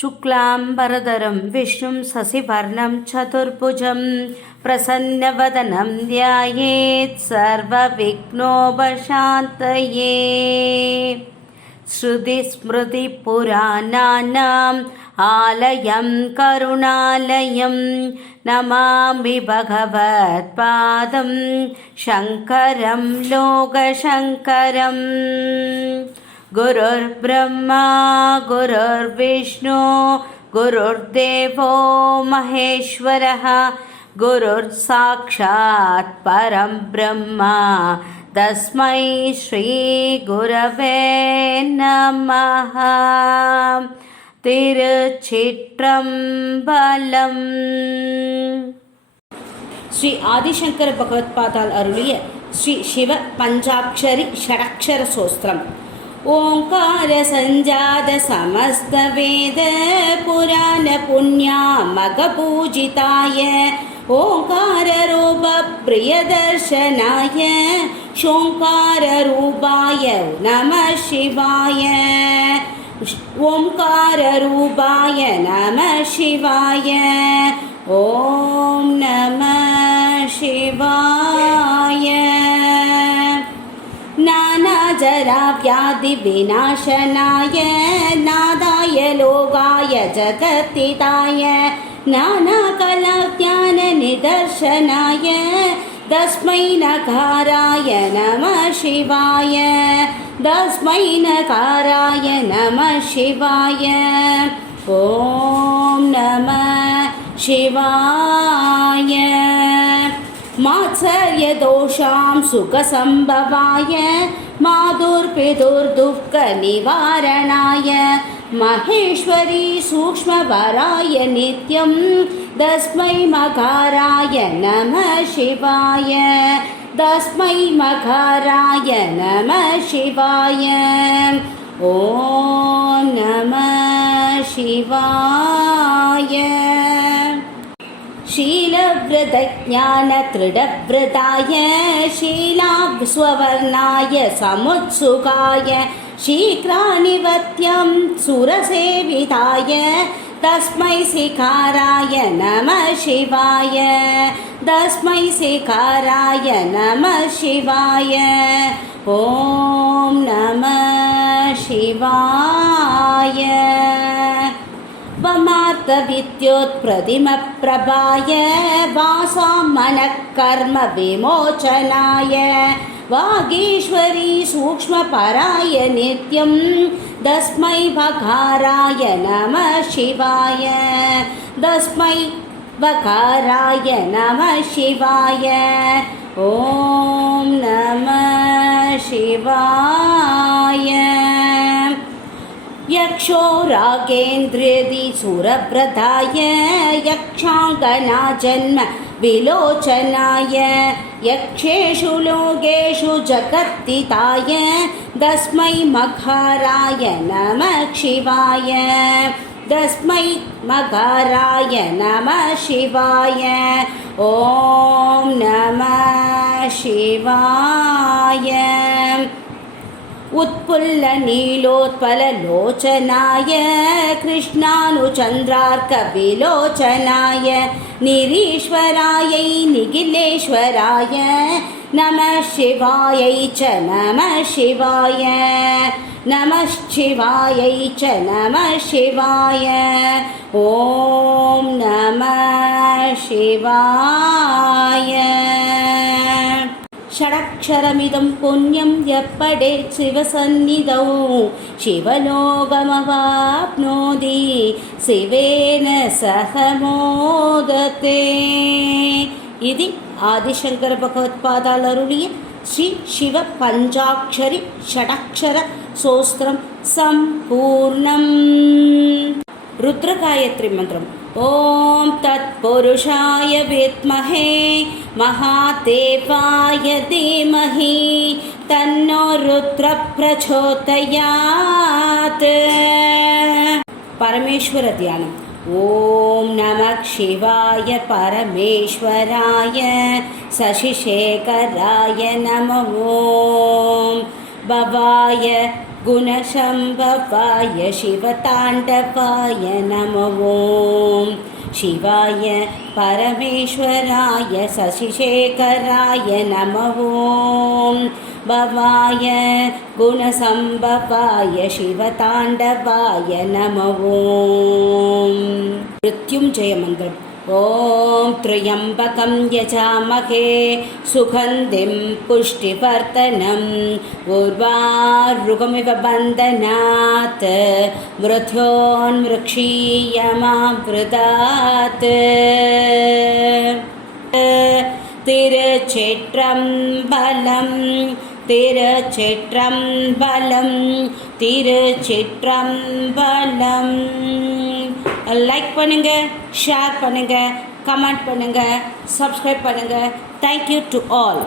शुक्लाम्बरधरं विष्णुं शशिवर्णं चतुर्भुजं प्रसन्नवदनं ध्यायेत् सर्वविघ्नोपशान्तये। श्रुतिस्मृतिपुराणानाम् आलयं करुणालयं नमामि भगवत्पादं शङ्करं लोकशङ्करम्। गुरुर्ब्रह्मा गुरुर्विष्णु गुरुर्देवो महेश्वरः गुरुर्साक्षात् परं ब्रह्म तस्मै श्रीगुरवे नमः। திருச்சிற்றம்பலம். ஸ்ரீ ஆதிசங்கர பகவத்பாதால் அருளிய ஸ்ரீ சிவ பஞ்சாட்சரி ஷடக்ஷர சோஸ்திரம். ஓங்கார சஞ்சாத சமஸ்த வேத புராண புண்ணியா மக பூஜிதாய ஓங்கார ரூப பிரியதர்ஷனாய ஷோங்கார ரூபாய நம சிவாய. ஓம்கார ரூபாய நம சிவாய. ஓம் நம சிவாய. நானாஜரா வியாதி விநாசனாய நாதாய லோகாய ஜகத்திதாய நானாகலா ஞான நிதர்சனாய தஸ்மை நகாராய நம சிவாய. தஸ்மை நகாராய நம சிவாய. ஓம் நம சிவாய. மாத்சர்ய தோஷாம் சுகசம்பவாய மாதுர்பிதுர்துக்க நிவாரணாய மகேஸ்வரி சூக்ஷ்மவராய நித்யம் தஸ்மை மகாராய நம சிவாய. தஸ்மை மகாராய நம சிவாய. ஓம் நம சிவாய. शीलव्रतज्ञानदृढव्रताय शीलास्ववर्णाय समुत्सुकाय शीघ्रानिवत्यं सुरसेविताय तस्मै शिखाराय नमः शिवाय. तस्मै शिखाराय नमः शिवाय. ॐ नमः शिवाय. वमार्तविद्योत्प्रतिमप्रभाय वासामनःकर्म विमोचनाय वागीश्वरी सूक्ष्मपराय नित्यं तस्मै वकाराय नमः शिवाय. तस्मै वकाराय नमः शिवाय. ॐ नमः शिवाय. यक्षो रागेन्द्रियदि सुरव्रताय यक्षाङ्गना जन्म विलोचनाय यक्षेषु लोकेषु जगत्तिताय तस्मै मकाराय नमः शिवाय. तस्मै मकाराय नमः शिवाय. ॐ नमः शिवाय. उत्पुल्लनीलोत्पललोचनाय कृष्णानुचन्द्रार्कविलोचनाय निरीश्वरायै निखिलेश्वराय नमः शिवायै च नमः शिवाय. नमः शिवायै च नमः शिवाय. ॐ नमः शिवाय. षडक्षरमिदं पुण्यं यप्पडेत् शिवसन्निधौ शिवलोकमवाप्नोति शिवेन सह मोदते. इति आदिशंकर भगवत्पादाल अरुளிய श्री शिव पंचाक्षरी षडक्षर सोस्त्रम संपूर्णम्. रुद्रगायत्री मंत्रम. ओम तत्पुरुषाय विद्महे महादेवाय धीमहि तन्नो रुद्र प्रचोदयात्. परमेश्वर ध्यानम्. ओम नमः शिवाय परमेश्वराय शशिशेखराय नमः. ओम भवाय गुणसम्भवाय शिवताण्डवाय नमो ॐ शिवाय परमेश्वराय शशिशेखराय नमो ॐ भवाय गुणसम्भवाय शिवताण्डवाय नमो ॐ मृत्युञ्जयमन्त्रम् ॐ त्र्यम्बकं यजामहे सुगन्धिं पुष्टिवर्धनम् उर्वारुकमिव बन्धनात् मृत्योन्मृक्षीयमामृतात् திருச்சிற்றம்பலம் திருச்சிற்றம்பலம் திருச்சிற்றம்பலம். லைக் பண்ணுங்க, ஷேர் பண்ணுங்க, கமெண்ட் பண்ணுங்க, சப்ஸ்கிரைப் பண்ணுங்க. Thank you to all.